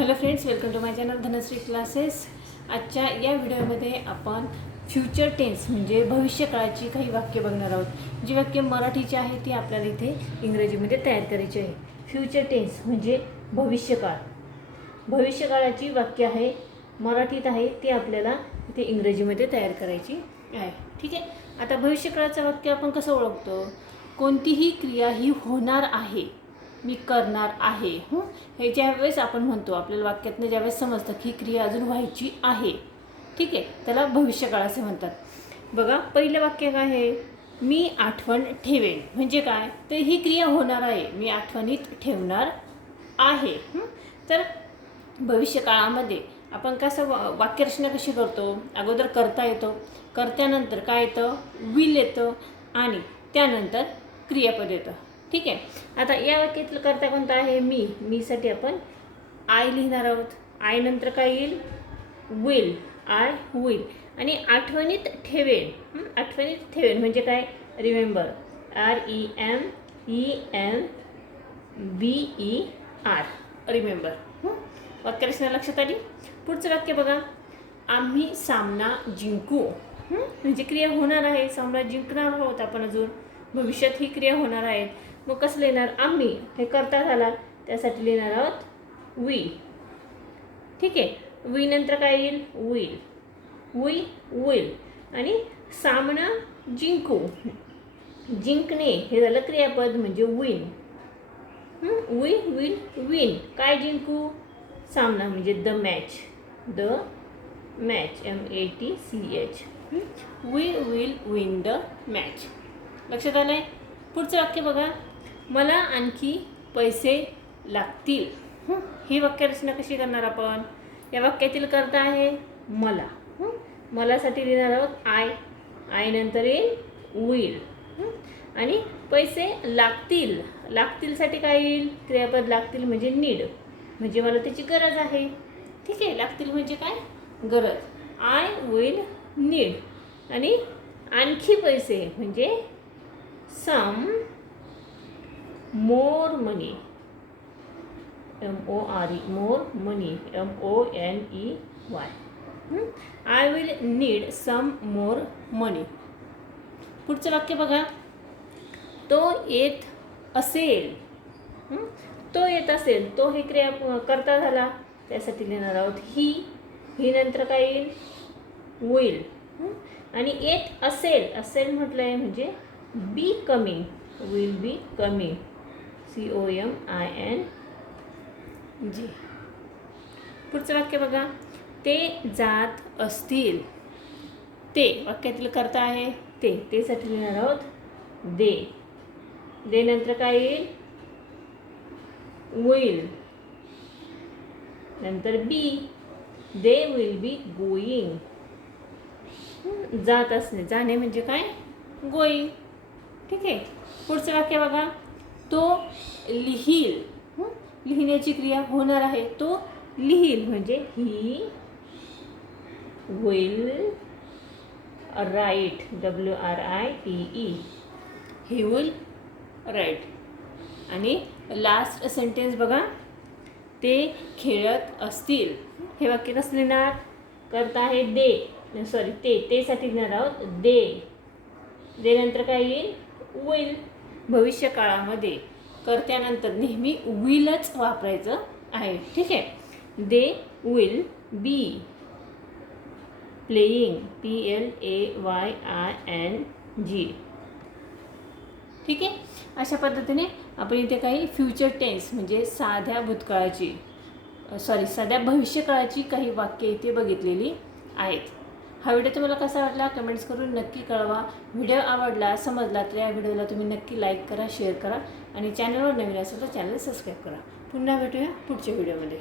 Hello friends welcome to my channel Dhanashree classes. आजच्या या व्हिडिओमध्ये आपण फ्युचर टेन्स म्हणजे भविष्यकाळाची काही वाक्य बघणार आहोत. जी वाक्य मराठीची आहे ती आपल्याला इथे इंग्रजीमध्ये तयार करायची आहे. फ्युचर टेन्स म्हणजे भविष्यकाळ. भविष्यकाळाची वाक्य आहे मराठीत आहे ती आपल्याला इथे इंग्रजीमध्ये तयार करायची आहे. ठीक आहे? आता भविष्यकाळाचं वाक्य आपण कसं ओळखतो? कोणतीही क्रिया ही होणार आहे. मी करणार आहे. हे? ज्यावेळेस आपण म्हणतो आपल्याला वाक्यातनं ज्यावेळेस समजतं की ही क्रिया अजून व्हायची आहे ठीक आहे? त्याला भविष्यकाळ असे म्हणतात. बघा पहिलं वाक्य काय आहे? मी आठवण ठेवेन. म्हणजे काय? तर ही क्रिया होणार आहे. मी आठवणीत ठेवणार आहे. तर भविष्यकाळामध्ये आपण कसं वा- वाक्यरचना कशी करतो? अगोदर करता येतो. करत्यानंतर काय येतं? विल येतं आणि त्यानंतर क्रियापद येतं. ठीक आहे. आता या वाक्यातलं करता कोणता आहे? मी. मीसाठी आपण आय लिहिणार आहोत. आय नंतर काय येईल? विल आय विल आणि आठवणीत ठेवेन. आठवणीत ठेवेन म्हणजे काय? Remember R E M E M B E R remember वाक्यरचना लक्षात आली? पुढचं वाक्य बघा. आम्ही सामना जिंकू. म्हणजे क्रिया होणार आहे. सामना जिंकणार आहोत आपण अजून. भविष्यात ही क्रिया होणार आहे मग कसं लिहिणार? आम्ही. हे करता झाला. त्यासाठी लिहिणार आहोत वी ठीक आहे? वी नंतर काय येईल? विल वी विल आणि सामना जिंकू. जिंकणे हे झालं क्रियापद म्हणजे विन वी विल विन काय जिंकू? सामना म्हणजे the match the match M A T C H we will win the match लक्षात आलं आहे पुढचं वाक्य बघा. मला आणखी पैसे लागतील. ही? वाक्यरचना कशी करणार आपण? या वाक्यातील करता आहे मला. मलासाठी लिहिणार आहोत आय. आय नंतर येईल विल आणि पैसे लागतील. लागतीलसाठी काय येईल? क्रियापद लागतील म्हणजे नीड म्हणजे मला त्याची गरज आहे. ठीक आहे लागतील म्हणजे काय? गरज. आय विल नीड आणि आणखी पैसे म्हणजे some more money M O R E more money M O N E Y I will need some more money पुढचं वाक्य बघा. तो येत असेल. Hmm? तो येत असेल. तो हे क्रिया करता झाला. त्यासाठी लिहिणार आहोत ही ही नंतर काय येईल? होईल hmm? आणि येत असेल. असेल म्हटलं आहे म्हणजे be coming will be coming C O M I N G. पुढचं वाक्य बघा. ते जात असतील. ते वाक्यातील करता आहे. ते तेसाठी लिहिणार आहोत दे. दे नंतर काय येईल? विल नंतर बी दे विल बी गोईंग जात असणे. जाणे म्हणजे काय? गोईंग ठीक आहे. पुढचं वाक्य बघा. तो लिहील. लिहिण्याची क्रिया होणार आहे. तो लिहील म्हणजे he will write W R I T E he will write आणि लास्ट सेंटेन्स बघा. ते खेळत असतील. हे वाक्य कसं लिहिणार? करता आहे दे. सॉरी ते. तेसाठी लिहिणार आहोत. दे. दे नंतर काय येईल? विल भविष्यकाळामध्ये. करत्यानंतर नेहमी विलच वापरायचं आहे. ठीक आहे? They will be playing P L A Y I N G ठीक आहे? अशा पद्धतीने आपण इथे काही फ्युचर टेन्स म्हणजे साध्या भूतकाळाची सॉरी साध्या भविष्यकाळाची काही वाक्य इथे बघितलेली आहेत. हा व्हिडिओ तुम्हाला कसा वाटला कमेंट्स करून नक्की कळवा. व्हिडिओ आवडला समजला तर या व्हिडिओला तुम्ही नक्की लाईक करा शेअर करा आणि चॅनलवर नवीन असेल तर चॅनल सबस्क्राईब करा. पुन्हा भेटूया पुढच्या व्हिडिओमध्ये.